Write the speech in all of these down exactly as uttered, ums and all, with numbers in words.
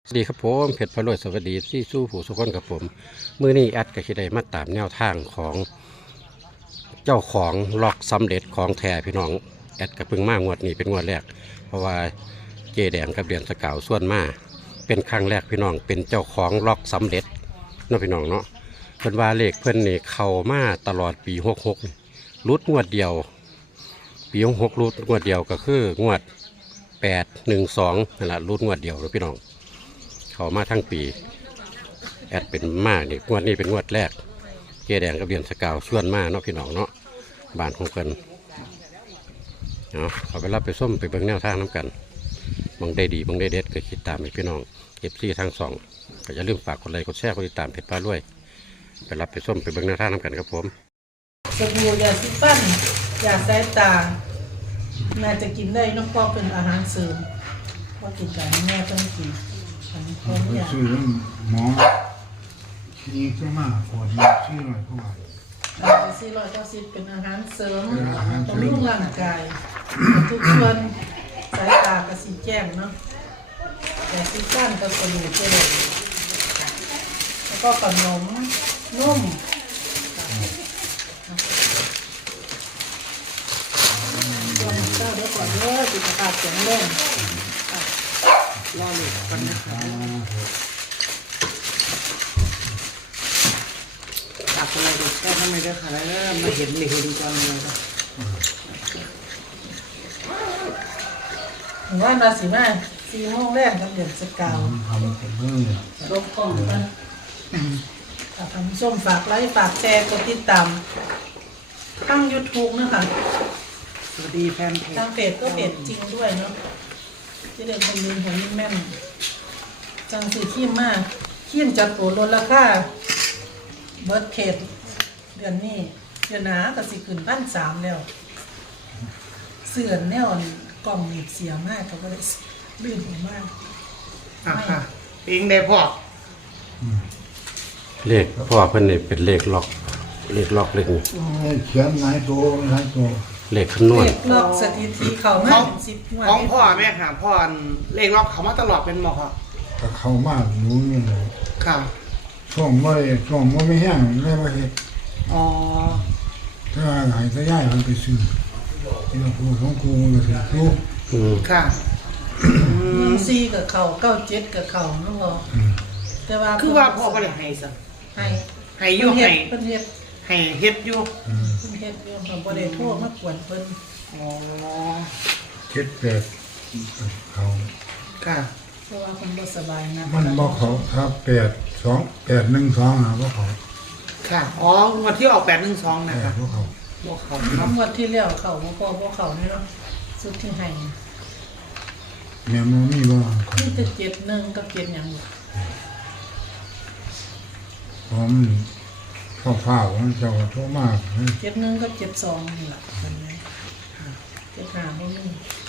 สวัสดีครับผมเพชรพลอยสวัสดีที่สู้ผู้สุขคนกับผมมือนี้แอดก็คิดได้มาตามแนวทางของเจ้าของล็อกสำเร็จของแท้พี่น้องแอดกับพึ่งมางวดนี้เป็นงวดแรกเพราะว่าเจแดงกับเดือนสกาวส่วนมาเป็นครั้งแรกพี่น้องเป็นเจ้าของล็อกสำเร็จเนาะพี่น้องเนาะเป็นว่าเลขเพื่อนนี่เข้ามาตลอดปีหกหกรุดงวดเดียวปีหกหกรุดงวดเดียวก็คืองวดแปดหนึ่งสองนั่นแหละรุดงวดเดียวเลยพี่น้องเขามาทั้งปีแอดเป็นมากนี่งวดนี้เป็นงวดแรกเกแดงกับเรียนสกาวชวนมาเนาะพี่น้องเนาะบ้านของเพิ่นเนาะเขาไปรับไปส้มไปเบิ่งแนวทางน้ำกันมองได้ดีมองได้เด็ดก็คิดตามให้พี่น้องเก็บซี่ทั้งสองก็อย่าลืมฝากกดไลค์กดแชร์กดติดตามเพจป้าด้วยไปรับไปส้มไปเบิ่งแนวทางน้ำกันครับผมสบู่ยาสีฟันยาสายตาน่าจะกินได้น้องปอกเป็นอาหารเสริมพอกินกันแม่ต้องกินอันนี้พร้อมอย่างซื้อหมอคลินิกก็มาพอดีชื่อหน่อยเพราะว่าสี่ร้อยเก้าสิบเป็นอาหารเสริมบำรุงร่างกายทุกส่วนสายตากระสีแจ้งเนาะแต่สีฟันกับสบู่เจลแล้วก็ขนมนุ่มตัวมันเจ้าเดี๋ยวก่อนเด้อสุขภาพแข็งแรงรอเลยกันนะคะตักอะไรดูแค่ทำไมได้ขนาดนั้นมาเห็นเลยดูจังเลยครับว่าราศีมาสี่โมงแรกกับเดือนสกาวทำเป็นเรื่องลบกล้องกันถ้าทำส้มฝากไลค์ฝากแชร์กดติดตามทั้ง ยูทูบ นะคะสวัสดีแฟนเพจทางเพจก็เพจจริงด้วยเนาะที่เด็กคนนึงของยิ่งแม่นจังสีขี้มากขี้มจัดโปรลดราคาเบิร์ดเขตเดือนนี้เดือนหนาก็สิขึ้นพันสามแล้วเสื่อนแนวกล่องหนีบเสียมากเขาก็เลยลื่นมากอ่ะค่ะปิงได้พอเลขเพราะว่าเพิ่นนี่เป็นเลขล็อกเลขล็อกเลขเขียนหลายตัวหลายตัวเลขคำนวณเลขล็อกสถิติเขามาเป็นสิบงวดของพ่อแม่ค่ะพ่อเลขล็อกเขามาตลอดเป็นหมอค่ะก็เข้ามาหนูนี่เลยค่ะช่วงว่าช่วงว่าไม่แห้งเลยว่าเห็ดอ๋อถ้าหายจะย้ายมันไปซื้อที่เราพูดของกูมันก็ถือครูอืมค่ะหนึ่งสี่กับเขาเก้าเจ็ดกับเขาน้องรอแต่ว่าคือว่าพ่อก็เลยให้ซะให้ให้อยู่ให้เพิ่นเฮ็ดให้เฮ็ดอยู่เพิ่นเฮ็ดเรื่องของบ่ได้โทรมากวนเพิ่นอ๋อเจ็ดแปดเขาค่ะเพราะว่าเพิ่นบ่สบายนะมันบอกเขาถ้าแปดสองแปดหนึ่งสองอ่ะบอกเขาค่ะอ๋อวันที่ออกแปดหนึ่งสองแปนะดคะบอกเขาบอกเขาน้ำงวดที่แล้วเขาบ่พอบ่เขานี่เนาะสุดที่ให้แม่มันมีว่าเขามีแต่เจ็ดหนึ่งกับเจ็ดหยังบ่พร้อมข้าวฟ้าของเจ้าโทรมากเจ็ดหนึ่งกับเจ็ดสองนี่ล่ะเพิ่นไงเจ็ดห้าบ่มี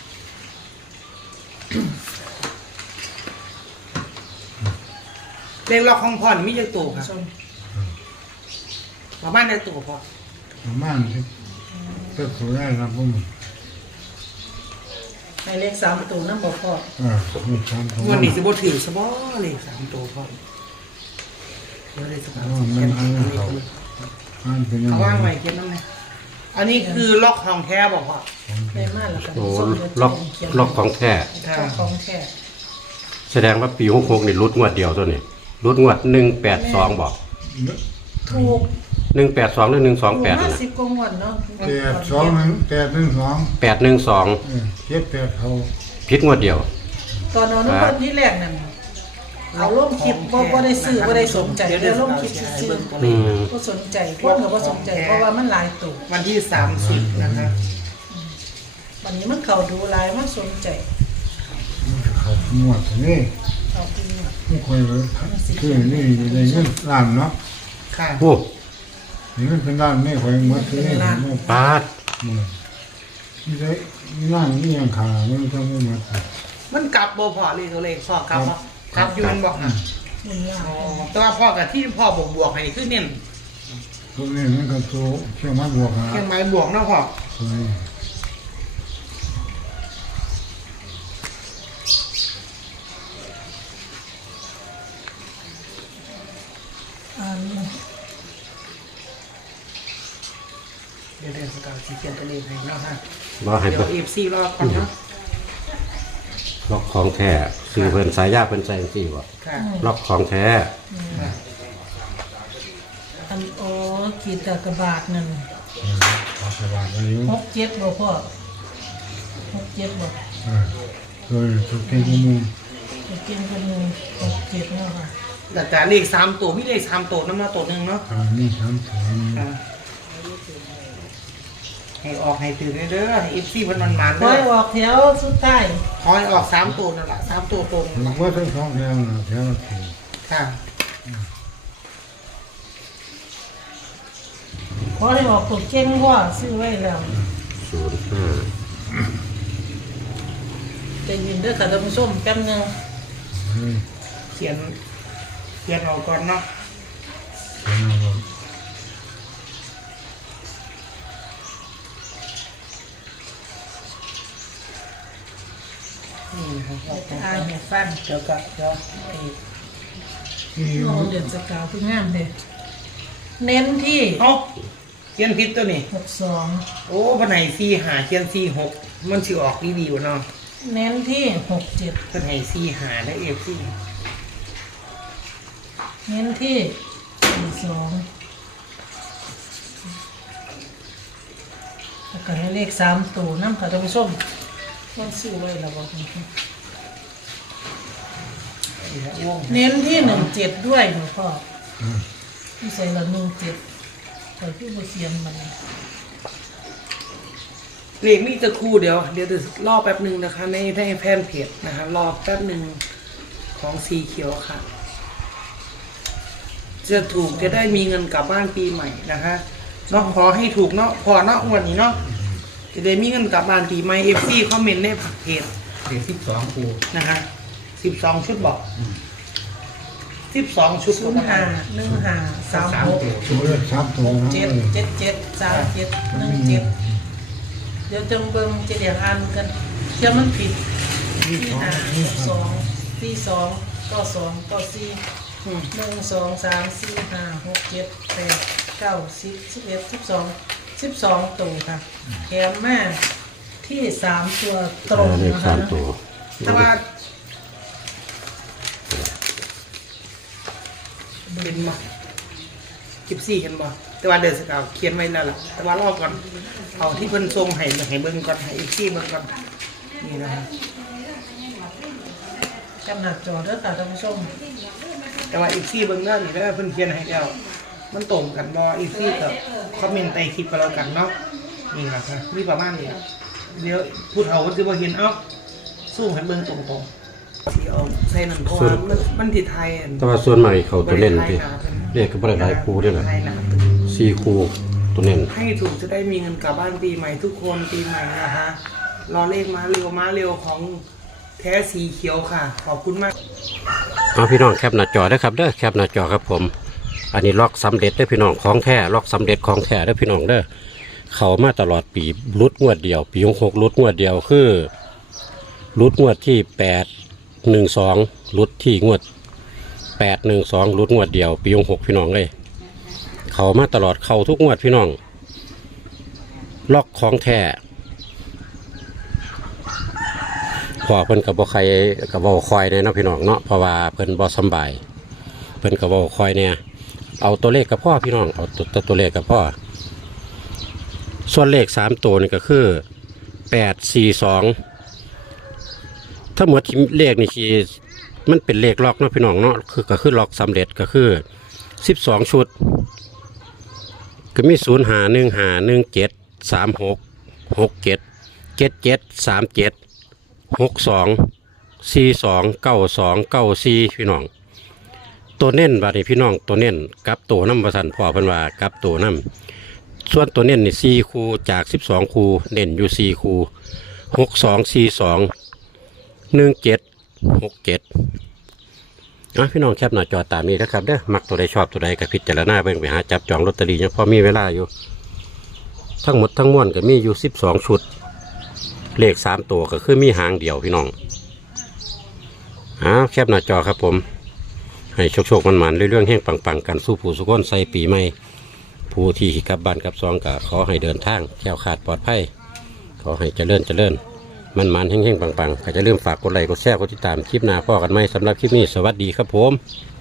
เลขล็อกของพ่อนี่มีจักตัวค่ะส้มประมาณจักตัวพ่อประมาณที่เพื่อเขาได้รับพวกมันให้เลขสามตัวนํบ่พออ่ามีการของวันนี้สิบ่ถือซะบ่เลขสามตัวพ่อเดี๋ยวเลขสามอ๋อตัวมันเขียนอันอันนี้เขาคืออันเป็นยังเอาไงว่างไว้เขียนน้ำไงอันนี้คือล็อกของแท้บอกพ่อได้มาแล้วก็โอ้ส้มเดี๋ยวล็อกเขียนล็อกของแท้ล็อกของแท้แสดงว่าปีหกหกนี่รุดงวดเดียวตัวนี้รุดงวดหนึ่งแปดสองบอกถูกหนึ่งแปดสองหรือหนึ่งสองถูกแปดห้านะสิบกว่างวดเนาะแปดสองหนึ่งแปดหนึ่งสองแปดหนึ่งสองเออเจ็ดแปดเขาพิษงวดเดียวตอนนอนน้ำมันที่แรกนั่นเอาลงคลิปบ่บ่ได้ซื้อบ่ได้สนใจเดี๋ยวเดี๋เดี๋ยยว วลลงงคคลิลิปปซื้อซื้ออืมบ่สนใจพวกก็บ่สนใจเพราะว่ามันหลายตัววันที่สามสิบนะคะวันนี้มันเข้าดูหลายมันสนใจเขาหมวดนี่เอาที่นี่ไม่ค่อยเลยคือนี่อยู่ในเงินล้านเนาะค่ะโอ้นี่มันเป็นล้านนี่ค่อยหมดคือนี่ไม่ปาดหมดนี่ได้ล้านนี่ยังขามันก็ไม่หมดมันกลับโบพอเลยตัวเลขพ่อกลับบ่กลับอยู่มันบอกอ่ะมันยากอ๋อแต่ว่าพ่อกับที่พ่อบวกบวกให้คือเน้นตรงนี้มันก็โตเชื่อมาบวกหาเครื่องหมายบวกเนาะพ่อสวยอันเดี๋ยวเดือนสกาวสีเขียนตัวเลขให้เนาะฮะรอให้เดี๋ยเบิ่วเอฟซีรอก่อนเนาะล็อกของแท้ซื้อเพิ่นสายยาเพิ่นใส่จังซี่บ่ค่ะล็อกของแท้ค่ะอันโอ้ขีดกากบาทนั่นเอาสบายอายุหกเจ็ดบ่พ่อหกเจ็ดบ่เออโดยทุกที่มุมหกเจ็ดคนหนึ่งหกเจ็ดเนาะค่ะแต่แต่เลขสามตัวมีเลขสามตัวน้ำมาตัวหนึ่งเนาะอ่านี่สามตัวนี้ค่ะให้ออกให้ตื่นเด้อเอฟซีมันมันมันคเด้อยอออกแถวสุดท้ายขอให้ออกสามตัวนั่นแหละสามตัวตรงหลวงพ่อทั้งสองแนวนะแถวละสี่ค่ะขอให้ออกตัวเก่งพ่อซื้อไว้แล้วศูนย์ห้าใจเย็นเด้อค่ะท่านผู้ชมแป๊บนึงเฮ้ยเขียนเขียนออกก่อนเนาะเดี๋ยวเราบอกนี่นะครับออกตรงอ่านให้ฟังเดี๋ยวก็เดี๋ยวไอ้ที่โอ้เดือนสกาวคืองามเลยเน้นที่เอ้าเขียนผิดตัวนี่หกสองโอ้พันไหนสี่หาเขียนสี่หกมันสิออกดีดีวะเนาะเน้นที่หกเจ็ดพันไหนสี่หาได้เอฟซีเน้นที่สี่สองแล้วก็ให้เลขสามตัวน้ำค่ะท่านผู้ชมมันซื้อไว้แล้วบอกวงเน้นที่หนึ่งเจ็ดด้วยหนูพ่อที่ใส่ละหนึ่งเจ็ดใส่ที่บเซียนมันเลขมีตะครู่เดี๋ยวเดี๋ยวจะรอแป๊บหนึ่งนะคะในในแฟนเพจนะคะรอแป๊บหนึ่งของสีเขียวค่ะ จะถูกจะได้มีเงินกลับบ้านปีใหม่นะคะเนาะขอให้ถูกเนาะพอเนาะวันนี้เนาะจะได้มีเงินกลับบ้านปีใหม่เอฟซีคอมเมนต์ในเพจเด็กสิบสองครูนะคะสิบสองชุดบอกสิบสองชุดศูนย์ห้าหนึ่งห้าสามหกตัวเลขสามตัวนะเจ็ดเจ็ดเจ็ดสามเจ็ดหนึ่งเจ็ดเดี๋ยวจังเบิ่งจะเดี๋ยวอ่านกันเชื่อมันผิดที่ห้าสองที่สองก็สองก็สี่อืมหนึ่งสองสามสี่ห้าหกเจ็ดแปดเก้าสิบสิบเอ็ดสิบสองสิบสองตัวค่ะแถมแม่ที่สามตัวตรงเลขนะสาคะมตัวแต่ว่าเป็นบ่สิบสี่เห็นบ่แต่ว่าเดือนสกาวเขียนไว้แล้วล่ะแต่ว่ารอก่อนเอาที่เพิ่นทรงให้ให้เบิ่งก่อนให้อีกซี่เบิ่งก่อนนี่นะคะจำหนักจอเด้อค่ะท่านผู้ชมแต่ว่าอีกซี่เบิ่งแล้วนี่แล้วเพิ่นเขียนให้แล้วมันตรงกันบ่อีกซี่ก็คอมเมนต์ใต้คลิปก็แล้วกันเนาะนี่ล่ะค่ะมีประมาณนี้เดี๋ยวผู้เฒ่าเพิ่นสิบ่เห็นเอ้าสู้ให้เบิ่งตรงๆสิเอาใส่นั่นเพราะว่ามันมันสิไทยอันแต่ว่าส่วนใหม่เขาตัวเน้นที่เรียกก็บ่ได้หลายครูด้วยล่ะสี่ครูตัวเน้นให้ถูกจะได้มีเงินกลับบ้านปีใหม่ทุกคนปีใหม่นะคะรอเลขมาเร็วมาเร็วของแท้สีเขียวค่ะ ขอบคุณมากเอาพี่น้องแคปหน้าจอได้อครับเด้อแคปหน้าจอครับผม อันนี้ล็อกสำเร็จเด้อพี่น้องของแท้ล็อกสำเร็จของแท้เด้อพี่น้องเด้อเขามาตลอดปีรุดงวดเดียว ปีหกรุดงวดเดียวคือรุดงวดที่แปดหนึ่งสองรุดที่งวดแปดหนึ่งสองรุดงวดเดียว ปีหกพี่น้องเลยเขามาตลอดเขาทุกงวดพี่น้อง ล็อกของแท้พอเพิ่นกับบ่ใครกับบ่คอยเนี่ยเนาะพี่น้องเนาะเพราะว่าเพิ่นบ่สำบายเพิ่นกับบ่คอยเนี่ยเอาตัวเลขกับพ่อพี่น้องเอาตัวตัวเลขกับพ่อส่วนเลขสามตัวนี่ก็คือแปดสี่สองถ้าหมดที่เลขนี่คือมันเป็นเลขล็อกเนาะพี่น้องเนาะคือก็คือล็อกสำเร็จก็คือสิบสองชุดก็มีศูนย์หาหนึ่งหาหนึ่งเจ็ดสามหกหกเจ็ดเจ็ดเจ็ดสามเจ็ดหกสองสี่สองเก้าสองเก้าสี่พี่น้องตัวเน้นว่านี่พี่น้องตัวเน้นกับตัวน้ำประสันพ่อเพิ่นว่ากับตัวน้ำส่วนตัวเน้นนี่สี่คูจากสิบสองคูเน้นอยู่สี่คูหกสองสี่สองหนึ่งเจ็ดหกเจ็ดอ่ะพี่น้องแคปหน้าจอตามนี้นะครับเด้อมักตัวใดชอบตัวใดก็พิจารณาเบิ่งไปหาจับจองลอตเตอรี่ยังพอมีเวลาอยู่ ทั้งหมดทั้งมวลก็มีอยู่สิบสองชุดเลขสามตัวก็คือมีหางเดียวพี่น้องอ้าวแคปหน้าจอครับผมให้โชคๆมันๆเรื่องๆแห้งปังๆกันสู้ผู้สุขคนใส่ปีใหม่ผู้ที่กลับบ้านกลับซองก็ขอให้เดินทางแคล้วขาดปลอดภัยขอให้เจริญเจริญมันมันๆแห้งๆปังๆก็จะเริ่มฝากกดไลค์กดแชร์กดติดตามคลิปหน้าพ่อกันไหมสำหรับคลิปนี้สวัสดีครับผม